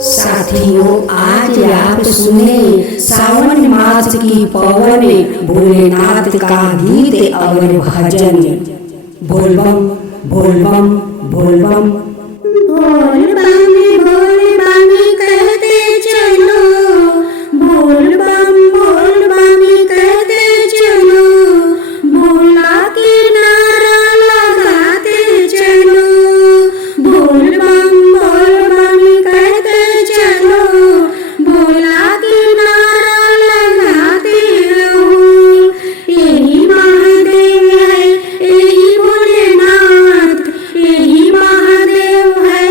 साथियों, आज आप सुने सावन मास की पवन भोलेनाथ का गीत और भजन। बोलबम बोलबम बोलबम। बोल बामी कहते चलो, बोल बामी कहते चलो, भोला के नारा लगाते चलो। बोल बामी कहते चलो, भोला के नारा लगाते रहो। यही महादेव है, यही भोलेनाथ, यही महादेव है,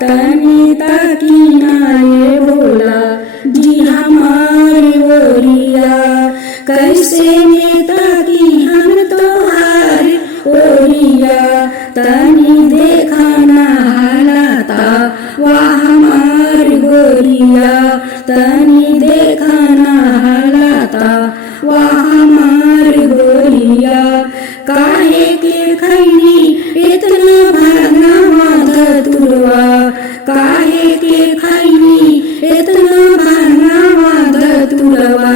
तनी ताकिनाए भोला जी हमारी ओरिया। कैसे नेता की हम तोहार ओरिया, तनी देखा ना हालाता वाह हमार गोरिया। तनी देखा ना हालाता वाह हमार गोरिया। काहे के खैनी इतना भागवा धतुरवा, काहे के खैनी इतना भागवा धतुरवा।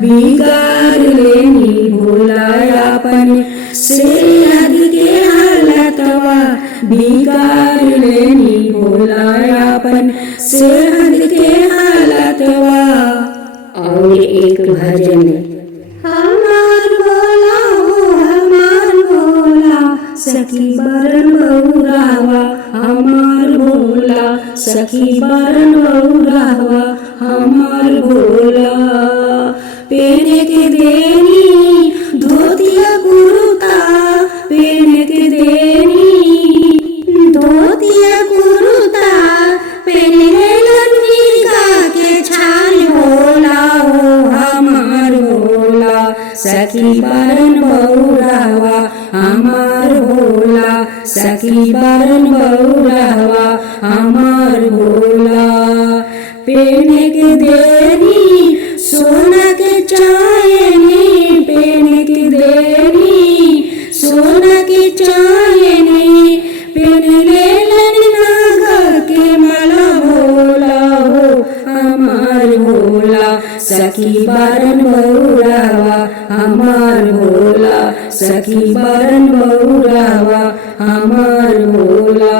बिगाड़ लेनी भोला अपन से हद के हालतवा, बिगाड़ लेनी भोला अपन से हद के हालतवा। और एक भजन, हमार भोला हो हमार भोला सखी बरन बउरावा, हमार भोला सखी बरन बउरावा, हमार भोला। पेने के देनी धोतिया कुर्ता, पेने के देनी धोतिया कुर्ता, पेने लंबिका के छाल भोला हो हमार भोला सखी बरन बउरावा, हमार भोला सखी बरन बउरावा, हमार भोला। पेने के देनी सोना के चायनी, पेने के देनी सोना के चायनी, पेने ले नाग के माला भोला हो हमार भोला सखी बरन बउरावा, हमार भोला सखी बरन बउरावा, हमार भोला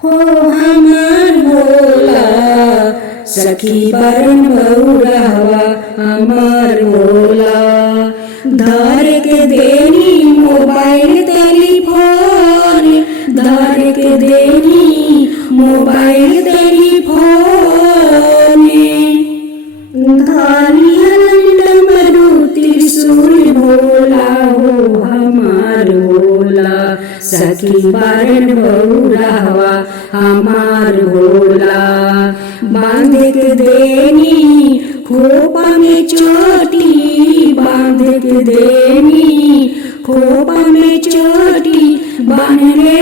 हो हमार भोला सखी बरन बउरावा, हमार भोला। धर के देनी मोबाइल टेलीफोन, धर के देनी मोबाइल टेलीफोन, धारी डमरू त्रिशूल भोला हो हमार भोला सखी बरन बउरावा, हमार भोला। बांध के देनी खोपा में चोटी, बांध के देनी खोपा में चोटी, बांध ले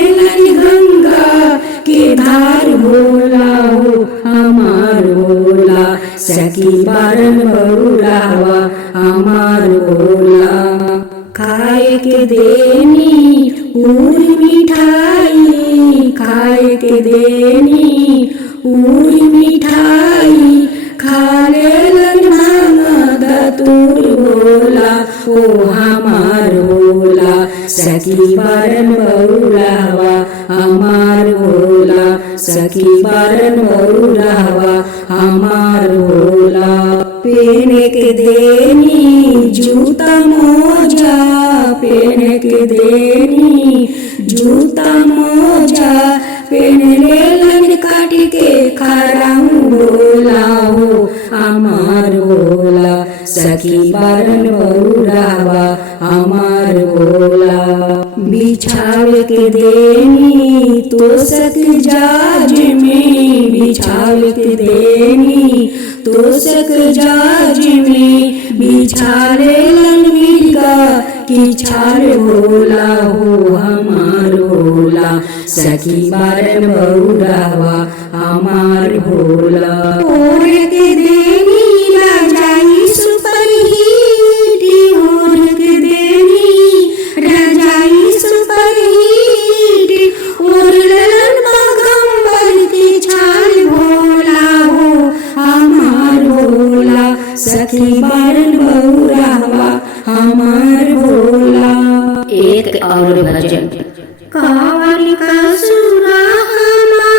गंगा के धार भोला हो हमार भोला सखी बरन बउरावा, हमार भोला। खाए के देनी पूरी मिठाई, खाए के देनी पूरी मिठाई, खा ले भांग धतूर भोला हो हमार भोला सखी बरन बउरावा, हमार भोला सखी बरन बउरावा, हमार भोला। पेने के देनी जूता मोजा, पेने के देनी जूता मोजा, पेने ले काट के खराऊ भोला हो हमार भोला सखी बरन बउरावा, हमार भोला। बिछावे के देनी तोषक जाज में, बिछावे के देनी तोषक जाज में, बिछाले लंबिका की छाल भोला हो हमार भोला सखी बरन बउरावा, हमार भोला। ओढ़ के देनी रजाई सुपरहीट, ओढ़ के देनी रजाई सुपरहीट, ओढ़लन मगम्बर की छाल भोला हो हमार भोला सखी बरन बउरावा, हमार भोला। एक और भजन, कावल का सुराहना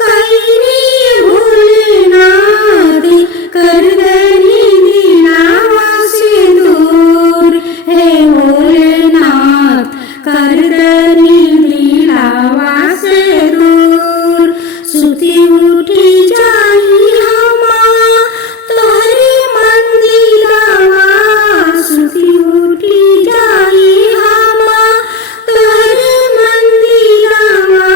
कैनी भोलेनाथ, कर दनी दिलावा से दूर हे भोलेनाथ, कर दनी दिलावा से दूर। सुती उठी जाई हमा तोहरे मंदिरवा, सुती उठी जाई हमा तोहरे मंदिरवा,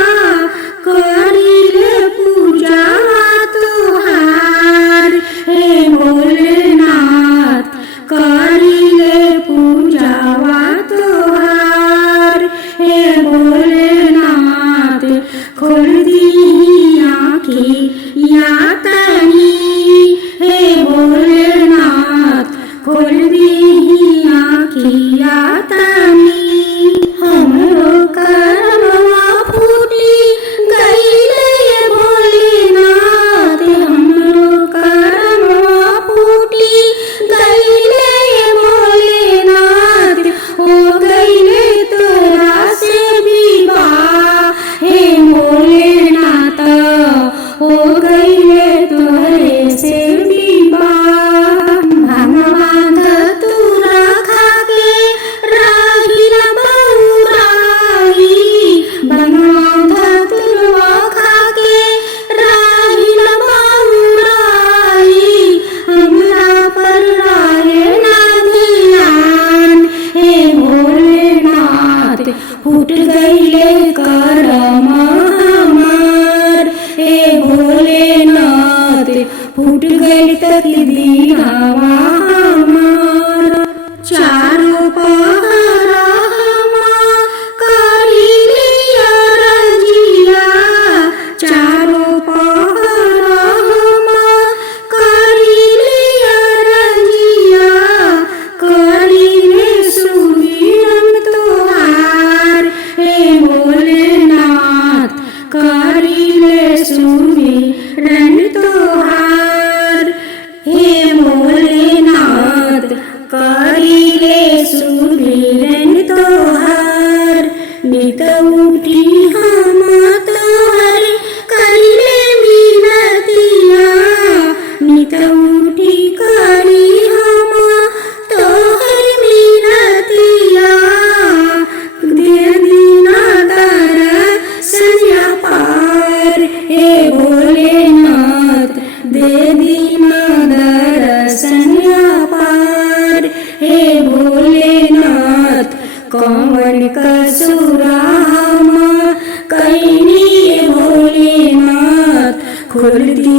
कैनी भोलेनाथ खोल दी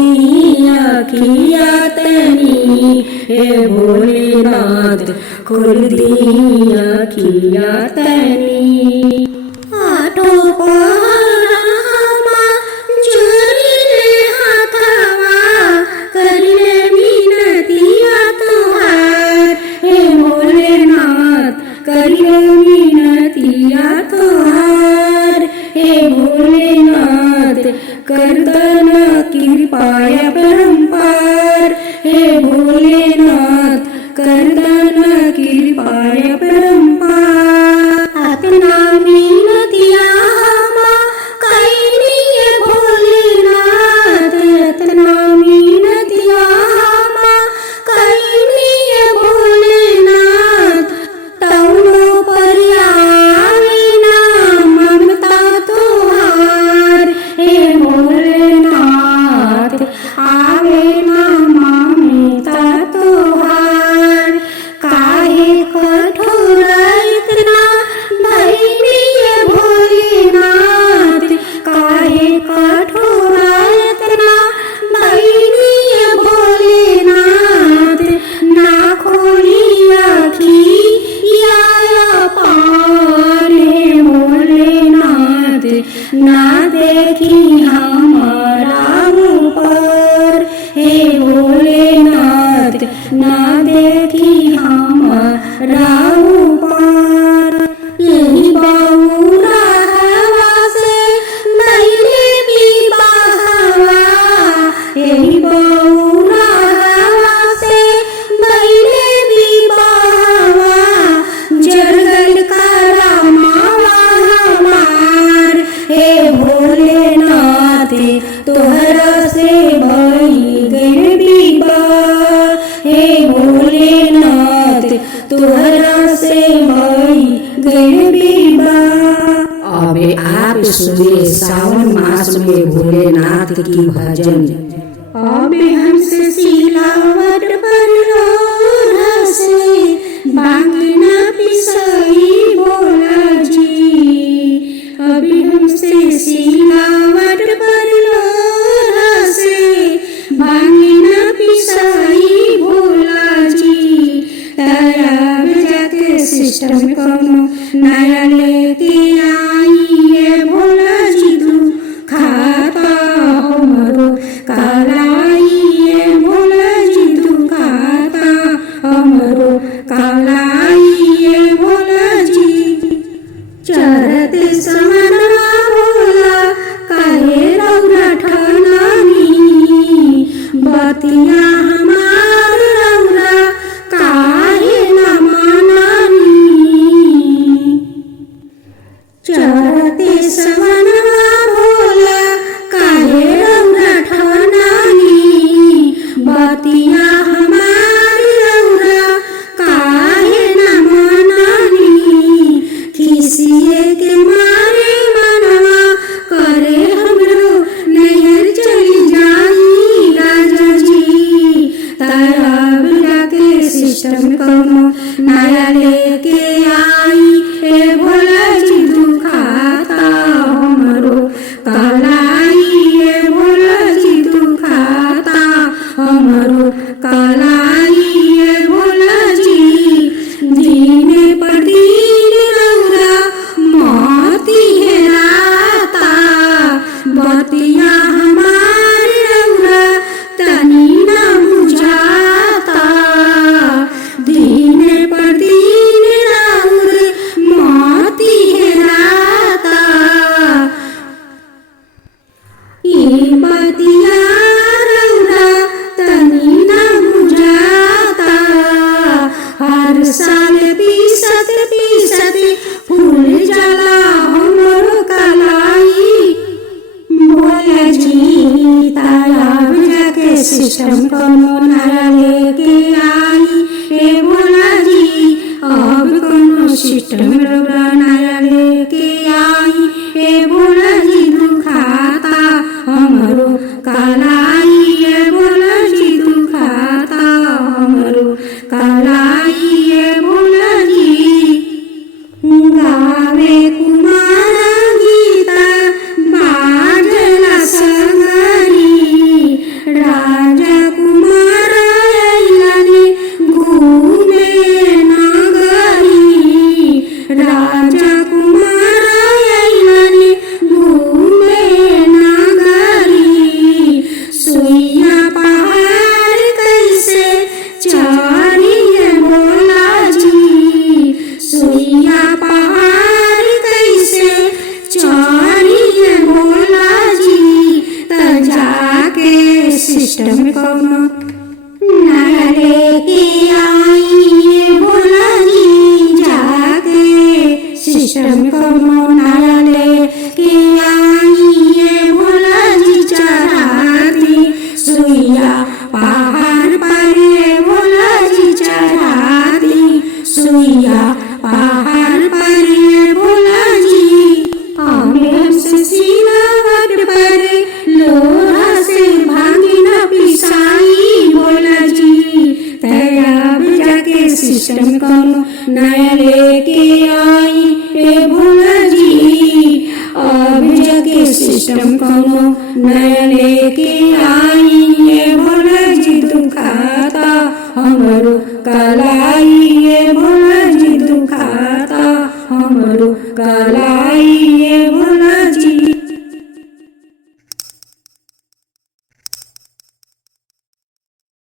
अखिया तनी, हे भोलेनाथ खोल दी अखिया तनी। आठो पहरामा जोड़िले हाथवा, करिले विनतिया तोहार, हे भोलेनाथ करिले विनतिया तोहार, हे भोलेनाथ करदन कृपाय परम्पार, हे भोलेनाथ करदन कृपाय परम्पार। अपना विनतिया कैनी भोलेनाथ, अपना विनतिया कैनी भोलेनाथ, तौनो पर आवे ना ममता तोहार, हे भोलेनाथ आवे ना ममता तोहार। काहे कठोर इतना भइली भोलेनाथ, काहे कठोर इतना भइली भोलेनाथ, ना खोली अखिया पार, हे भोलेनाथ ना देखी हमारा ऊपर, हे भोलेनाथ ना देखी हमारा ऊपर। यही बउरा हवा से भइले विवाहवा, यही बउरा हवा से भइले विवाहवा, जरगल करामावा हमार, हे भोलेनाथ तोहरा से भई गइल विवाह, हे भोलेनाथ तोहरा से भई गइल विवाह। अबे आप सुने सावन मास में भोलेनाथ की भजन। अबे हमसे सिलावट पर रसे बांगी ना पिसई भोला जी, अभी हमसे सिलावट पर रसे बांगी ना पिसई भोला जी। तराब जाके सिस्टम कौनो नया लेके आई है भोला जी, तू खाता हमरो कालाई है भोला जी, तू खाता हमरो कालाई है भोला जी। चरते समनवा भोला काहे रौरा ठनानी, बतिया हमार रौरा काहे न मानानी। चरते समनवा भोला काहे रौरा ठनानी, बतिया हमार रौरा काहे न मानानी। खिसिए के मारे मनवा करे हमरो नैहर चली जाई राजा जी। ताराब जाके सिस्टम कौनो नया लेके आई, हे भोला जी तू खाता हमरो कालाई, हे भोला जी तू खाता हमरो कालाई, हे भोला जी। दिन पर दिन रौरा मोती हेराता, बतिया हमार रौरा तनी न बुझाता। दिन पर दिन रौर मोती हेराता, ई बतिया रौरा तनी न बुझाता। हर साल पीसत पीसत फूल जाला हमरो कलाई, भोला जी। तालाब जाके सिस्टम कौनो नया लेके आई, हे भोला जी। अब कौनो सिस्टम रौरा नया लेके आई, हे भोला जी तू खाता हमरो कालाई, हे भोला जी तू खाता हमरो कालाई, हे भोला जी। गावे कुमार गीता सिस्टम कौनो नया लेके आई भोला जी जाके सिस्टम कौनो नया लेके आई भोला जी चढ़ा दी सुइया पहाड़ पर भोला जी चढ़ा दी सुइया पहाड़ पर भोला जी हमें से सिलावट पर लोहा से भांगी न पिसाई भोला जी तब जाके सिस्टम कौनो नया लेके आई भोला जी अब जाके सिस्टम कौनो नया लेके आई भोला जी दुखाता हमरो कलाई भोला जी दुखाता हमरो कलाई भोला